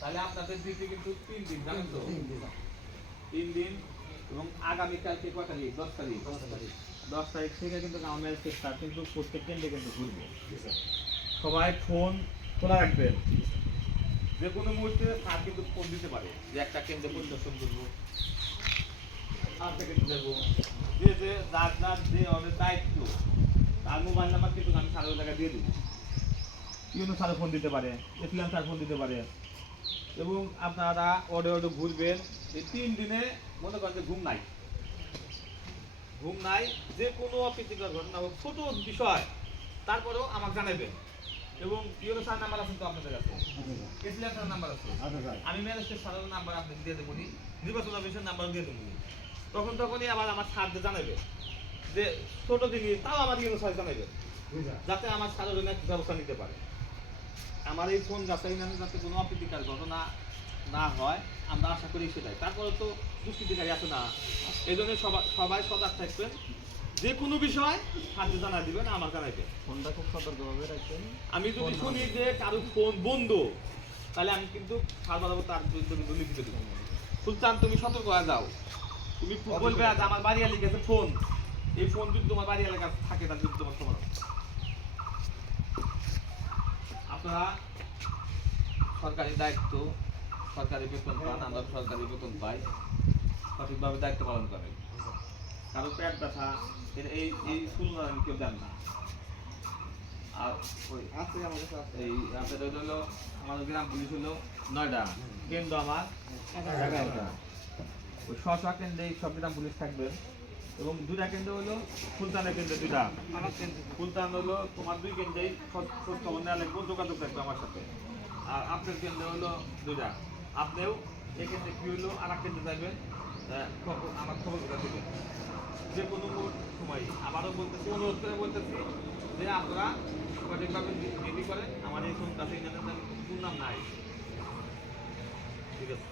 তাহলে আপনাদের দিতে কিন্তু 3 দিন, জানেন তো? 3 দিন। এবং আগামীকালকে কয় তারিখ? 10 তারিখ। 10 তারিখ থেকে কিন্তু আমাদের স্টার্ট কিন্তু প্রত্যেক কেন্দ্রে কিন্তু ঘুরবে। সবাই ফোন খোলা রাখবেন। যে কোনো মুহূর্তে স্যার কিন্তু ফোন দিতে পারে যে একটা কেন্দ্রে পরিদর্শন করবো, আপনাকে দেবো। যে যার যে আমাদের দায়িত্ব তার মোবাইল নাম্বার কিন্তু আমি স্যারের টাকা দিয়ে দেবো। ইউনো স্যার ফোন দিতে পারে, এফিলাম স্যার ফোন দিতে পারে। এবং আপনারা অর্ডে ঘুরবেন। এই 3 দিনে মনে করেন যে ঘুম নাই, যে কোনো অপ্রীতিকর ঘটনা হোক, ছোট বিষয়, তারপরেও আমাকে জানাবেন। এবং ইউনো স্যার নাম্বার আছে তো আপনাদের কাছে, এফিলাম স্যার নাম্বার আছে, আমি ম্যানেজমেন্ট স্যারের নাম্বার আপনাকে দিয়ে দেবো, নির্বাচন অফিসের নাম্বার দিয়ে দেবো। তখনই আবার আমার স্যারদের জানাবে যে ছোট জিনিস, তাও আমার ইউনো স্যার জানাবে, যাতে আমার স্যারের জন্য একটা ব্যবস্থা নিতে পারে। আমার এই ফোন যাচাই যাতে কোনো অপ্রীতিকর ঘটনা না হয়, আমরা আশা করি সেটাই। তারপরে তো দুষ্কৃতিকারী আছে না, এই জন্য সবাই সজাগ থাকবেন। যে কোনো বিষয় সাহায্য জানা দিবেন, আমার জানাইবেন। ফোনটা খুব সতর্কভাবে রাখবেন। আমি যদি শুনি যে কারো ফোন বন্ধ, তাহলে আমি কিন্তু সার বাড়াবো, তার বিরুদ্ধে কিন্তু লিখিত দিব। সুলতান, তুমি সতর্ক হয়ে যাও। তুমি বলবে আজ আমার বাড়ি এলাকাতে ফোন, এই ফোন যদি তোমার বাড়ি এলাকা থাকে, তার যদি তোমার সমান। আপনারা সরকারি দায়িত্ব, সরকারি বেতন পান, আমরা সরকারি বেতন পাই, সঠিকভাবে দায়িত্ব পালন করেন। কারো পেট ব্যথা, এই স্কুল কেউ দেন না। আর ওই এই আপনাদের হলো আমাদের গ্রাম পুলিশ হলো 9টা, কেন্দ্র আমার 11টা। ওই স্ব কেন্দ্রে সব গ্রাম পুলিশ থাকবেন। এবং 2টা কেন্দ্র হলো সুলতানের কেন্দ্রে 2টা। সুলতান হলো তোমার 2 কেন্দ্রেই খবর নেওয়া লাগবে, যোগাযোগ থাকবে আমার সাথে। আর আপনার কেন্দ্র হলো 2টা। আপনিও এই কেন্দ্রে কি হলো আর এক কেন্দ্রে যাবেন, আমার খবরগুলো দেবেন যে কোনো সময়। আবারও বলতেছি, অনুরোধ করে বলতেছি যে আপনারা সঠিকভাবে ডিউটি করেন। আমার এই ফোন কাছে নাম নাই। ঠিক আছে।